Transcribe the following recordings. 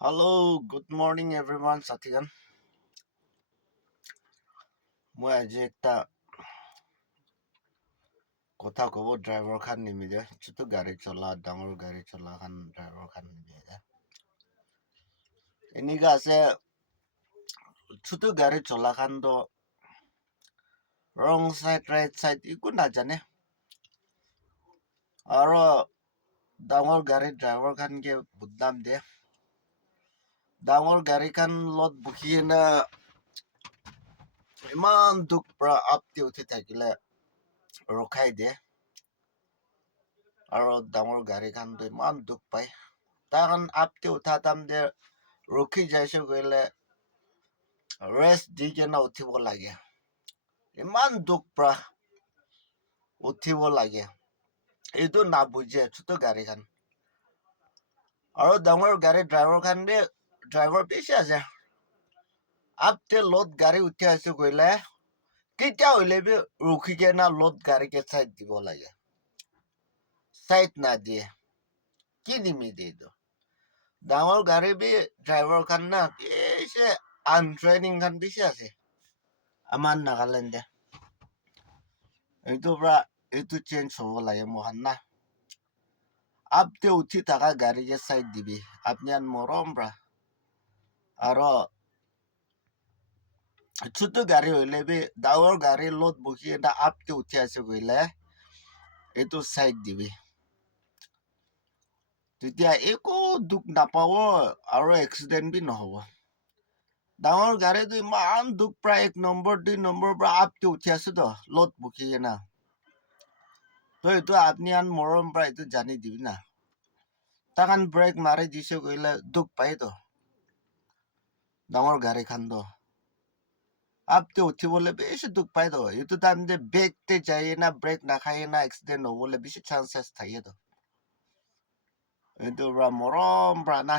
Hello, good morning everyone. Satigan. মই আজি একটা কথা কব ড্রাইভার খান নিমিলে ছোট গাড়ি চলা ডাঙর গাড়ি চলা খান ড্রাইভার খান নিমিলে এনেকা আছে ছোট গাড়ি চলা খান তো রং সাইড রাইট সাইড একো নাজানে আৰু ডাঙৰ গাড়ী ড্ৰাইভাৰ খানকে বদনাম দিয়ে ডাঙৰ গাড়ী খান লত বহি না ইমান দুখ পৰা আপতি উঠি থাকিলে ৰখাই দিয়ে আৰু ডাঙৰ গাড়ী খানটো ইমান দুখ পায় তাহান আপতি উঠা টাইম দে ৰখি যাইছে গ'লে ৰেষ্ট দি কেনে উঠিব লাগে ইমান দুখ পৰা উঠিব লাগে এইটো নাবুজে ছোট গাড়ী খান আৰু ডাঙৰ গাড়ী ড্ৰাইভাৰ খান দে ড্ৰাইভাৰ বেছি আছে আপতে লত গাড়ী উঠি আছে গ'লে কেতিয়া হ'লে বি ৰখি কেনে লত গাড়ীকে চাইড দিব লাগে চাইড নাদিয়ে কি নিমিলে এইটো ডাঙৰ গাড়ী বি ড্ৰাইভাৰ খান না বেছি আনট্ৰেইনিং খান বেছি আছে আমাৰ নাগালেণ্ডে এইটোৰ পৰা এইটো চেঞ্জ হ'ব লাগে মহান না আপতে উঠি থকা গাড়ীকে চাইড দিবি আপনি আন মৰম পৰা আৰু ছোট গাড়ী হ'লে বি ডাঙৰ গাড়ী লত বহি এটা আপতে উঠি আছে গ'লে এইটো চাইড দিবি তেতিয়া একো দুখ নাপাব আৰু এক্সিডেণ্ট বি নহ'ব ডাঙৰ গাড়ীটো ইমান দুখ প্ৰায় 1 নম্বৰ 2 নম্বৰ পৰা আপতে উঠি আছে তো লত বহি কেনে তো এইটো আপনি আন মৰম পৰা এইটো জানি দিবি না তাকান ব্ৰেক মাৰি দিছে গ'লে দুখ পায়তো ডাঙৰ গাড়ী খান তো আপতে উঠিবলৈ বেছি দুখ পায়তো এইটো টাইম দে বেগতে যায় না ব্ৰেক নাখায় না এক্সিডেণ্ট হ'বলৈ বেছি চান্সেছ থাকেতো এইটো পৰা মৰম পৰা না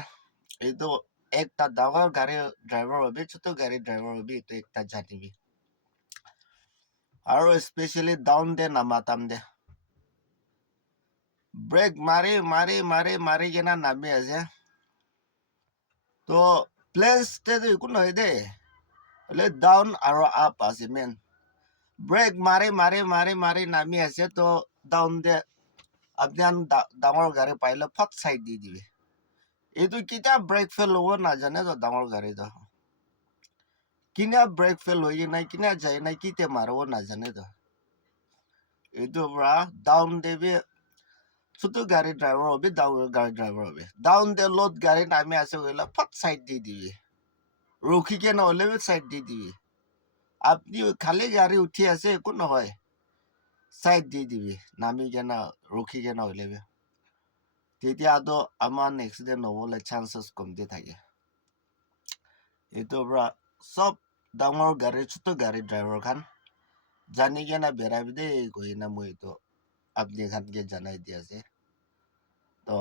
এইটো একটা ডাঙৰ গাড়ী ড্ৰাইভাৰ হ'বি ছোট গাড়ী ড্ৰাইভাৰ হ'বি এইটো একটা জানিবি আৰু স্পেচিয়েলি ডাউন দে নামাতাম দে ব্ৰেক মাৰি মাৰি মাৰি মাৰি কেনে নামি আছে তো প্লেছতে একো নহয় দেই হ'লে ডাউন আৰু আপ আছে মেইন ব্ৰেক মাৰি মাৰি মাৰি মাৰি নামি আছে তো ডাউন দে আপনি ডাঙৰ গাড়ী পাইলে ফট চাইড দি দিবি এইটো কেতিয়া ব্ৰেক ফেল হ'ব নাজানে তো ডাঙৰ গাড়ীটো কিনা ব্ৰেক ফেল হৈ নাই কিনা যায় নাই কেতিয়া মাৰিব নাজানে তো এইটোৰ পৰা ডাউন দেবি ছোট গাড়ী ড্ৰাইভাৰ হ'বি ডাঙৰ গাড়ী ড্ৰাইভাৰ হ'বি ডাউন দে লত গাড়ী নামি আছে গ'লে ফট চাইড দি দিবি ৰখি কেনে হ'লে চাইড দি দিবি আপনি খালি গাড়ী উঠি আছে একো নহয় চাইড দি দিবি নামি কেনে ৰখি কেনে হ'লে তেতিয়াতো আমাৰ এক্সিডেণ্ট হ'বলৈ চান্সেছ কমতি থাকে এইটোৰ পৰা চব ডাঙৰ গাড়ী ছোট গাড়ী ড্ৰাইভাৰ খান জানি কেনে বেৰাবি দেই কৈ না মই এইটো আপনি খানকে জানাই দি আছে তো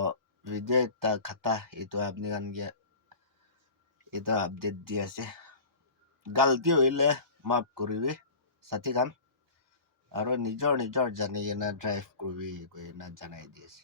ভিডিঅ' একটা খাতা এইটো আপনি খানকে এটা আপডেট দি আছে গালতি হ'লে মাফ কৰিবি সাথী খান আৰু নিজৰ নিজৰ জানি কেনে ড্ৰাইভ কৰিবি কৈ না জানাই দি আছে